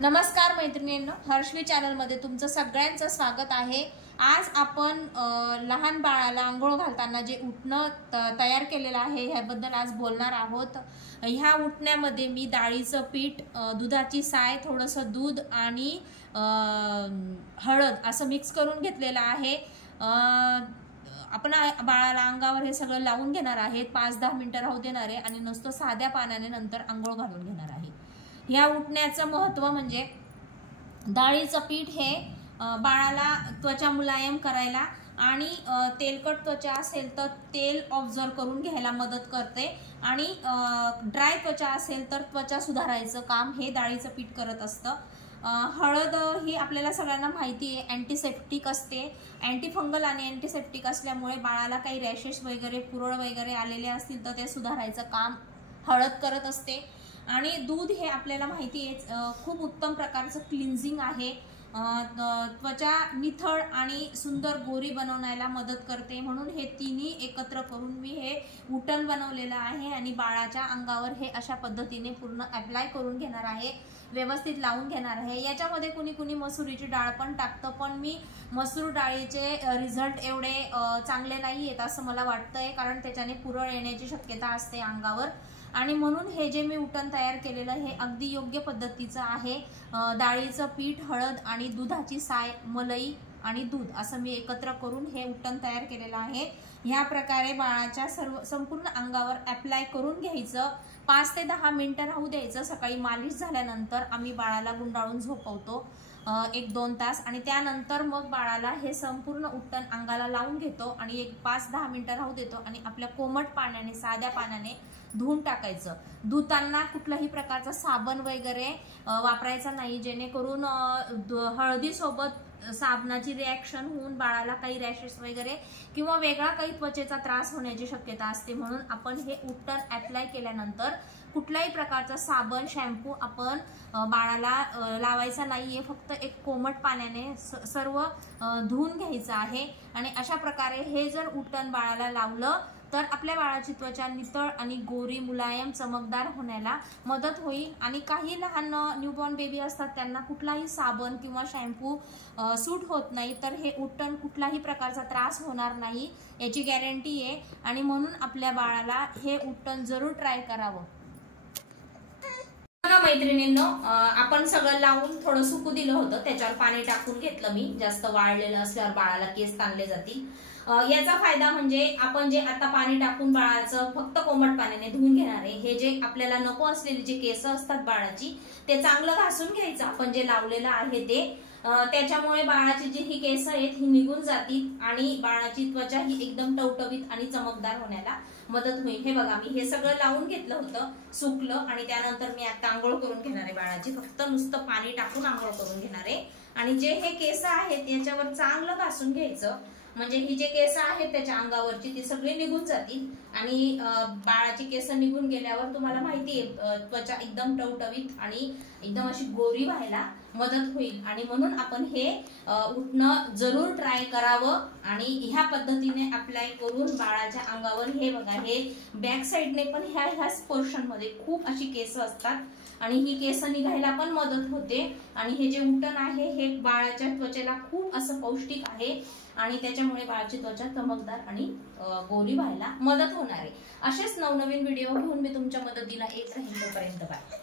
नमस्कार मैत्रिणींनो, हर्षवी चॅनल मध्ये तुमचं सगळ्यांचं स्वागत आहे। आज आपण लहान बाळाला आंघोळ घालताना जे उठणं तयार केलेलं आहे ह्याबद्दल आज बोलणार आहोत। ह्या उठण्यामध्ये मी डाळीचं पीठ, दुधाची साय, थोडंसं दूध आणि हळद असं मिक्स करून घेतलेलं आहे। आपण बाळाला अंगावर हे सगळं लावून घेणार आहे। 5-10 मिनिटं राहू देणार आहे आणि नुसतं साध्या पाण्याने नंतर आंघोळ घालून घेणार आहे। ह्या उठण्याचं महत्त्व म्हणजे डाळीचं पीठ हे बाळाला त्वचा मुलायम करायला आणि तेलकट त्वचा असेल तर तेल ऑब्झर्व करून घ्यायला मदत करते आणि ड्राय त्वचा असेल तर त्वचा सुधारायचं काम हे डाळीचं पीठ करत असतं। हळद ही आपल्याला सगळ्यांना माहिती आहे, अँटीसेप्टिक असते, अँटीफंगल आणि अँटीसेप्टिक असल्यामुळे बाळाला काही रॅशेस वगैरे, पुरळ वगैरे आलेले असतील तर ते सुधारायचं काम हळद करत असते। आणि दूध हे आपल्याला माहिती आहे खूप उत्तम प्रकारचं क्लिन्झिंग आहे, त्वचा निथळ आणि सुंदर गोरी बनवण्याला मदत करते। म्हणून हे तिन्ही एकत्र करून मी हे उटण बनवलेलं आहे आणि बाळाच्या अंगावर हे अशा पद्धतीने पूर्ण अप्लाय करून घेणार आहे, व्यवस्थित लावून घेणार आहे। याच्यामध्ये कुणी कुणी मसुरीची डाळ पण टाकतं, पण मी मसूर डाळीचे रिझल्ट एवढे चांगले नाही आहेत असं मला वाटतंय, कारण त्याच्याने पुरळ येण्याची शक्यता असते अंगावर। आणि म्हणून हे जे मी उटण तयार केलेलं हे अगदी योग्य पद्धतीचं आहे। डाळीचं पीठ, हळद आणि दुधाची साय, मलई आणि दूध असं मी एकत्र करून हे उटण तयार केलेलं आहे। ह्या प्रकारे बाळाच्या संपूर्ण अंगावर अप्लाय करून घ्यायचं, 5 ते 10 मिनिटं राहू द्यायचं। सकाळी मालिश झाल्यानंतर आम्ही बाळाला गुंडाळून झोपवतो 1-2 तास आणि त्यानंतर मग बाळाला हे संपूर्ण उटण अंगाला लावून घेतो आणि 5-10 मिनिटं राहू देतो आणि आपल्या कोमट पाण्याने, साध्या पाण्याने धुवून टाकायचं। धुताना कुठल्याही प्रकारचा साबण वगैरे वापरायचा नाही, जेणेकरून हळदी सोबत साबणाची रिॲक्शन होऊन बाळाला काही रॅशेस वगैरे किंवा वेगळा काही त्वचेचा त्रास होण्याची शक्यता असते। म्हणून आपण हे उटण अप्लाय केल्यानंतर कुठल्याही प्रकारचा साबण, शॅम्पू आपण बाळाला लावायचा नाहीये, फक्त एक कोमट पाण्याने सर्व धुवून घ्यायचं आहे। आणि अशा प्रकारे हे जर उटण बाळाला लावलं तर आपल्या बाळाची त्वचा नितळ आणि गोरी, मुलायम, चमकदार होण्याला मदत होईल। आणि काही लहान न्यूबॉर्न बेबी असतात त्यांना कुठलाही साबण किंवा शॅम्पू सूट होत नाही, तर हे उटण कुठलाही प्रकारचा त्रास होणार नाही याची गॅरंटी आहे। आणि म्हणून आपल्या बाळाला हे उटण जरूर ट्राय करावं। मैत्रिणींनो, आपण सगळं लावून थोडं सुकू दिलं होतं, त्याच्यावर पाणी टाकून घेतलं मी, जास्त वाळलेलं असल्यावर बाळाला केस ताणले जातील। याचा फायदा म्हणजे आपण जे आता पाणी टाकून बाळाचं फक्त कोमट पाण्याने धुवून घेणार आहे, हे जे आपल्याला नको असलेली जे केस असतात बाळाची ते चांगलं घासून घ्यायचं आपण जे लावलेलं आहे ते, त्याच्यामुळे बाळाची जी ही केस आहेत ही निघून जातील आणि बाळाची त्वचा ही एकदम टवटवीत आणि चमकदार होण्याला मदत होईल। हे बघा, मी हे सगळं लावून घेतलं होतं, सुकलं आणि त्यानंतर मी आता आंघोळ करून घेणार आहे बाळाची, फक्त नुसतं पाणी टाकून आंघोळ करून घेणार आहे। आणि जे हे केस आहेत याच्यावर चांगलं घासून घ्यायचं, म्हणजे ही जे केस आहेत त्याच्या अंगावरची ती सगळी निघून जातील। आणि बाळाची केस निघून गेल्यावर तुम्हाला माहिती आहे त्वचा एकदम टवटवीत आणि एकदम अशी गोरी व्हायला मदत होईल। आणि म्हणून आपण हे उठणं जरूर ट्राय करावं आणि ह्या पद्धतीने अप्लाय करून बाळाच्या अंगावर, हे बघा, हे बॅक साइडने पण ह्याच पोर्शन मध्ये खूप अशी केस असतात आणि ही केस निघायला पण मदत होते। आणि हे जे उटण आहे हे बाळाच्या त्वचेला खूप असं पौष्टिक आहे आणि त्याच्यामुळे बाळाची त्वचा चमकदार आणि गोरी व्हायला मदत होणार आहे। असेच नवनवीन व्हिडिओ घेऊन मी तुमच्या मदतीला येत राहीन, तोपर्यंत बाय।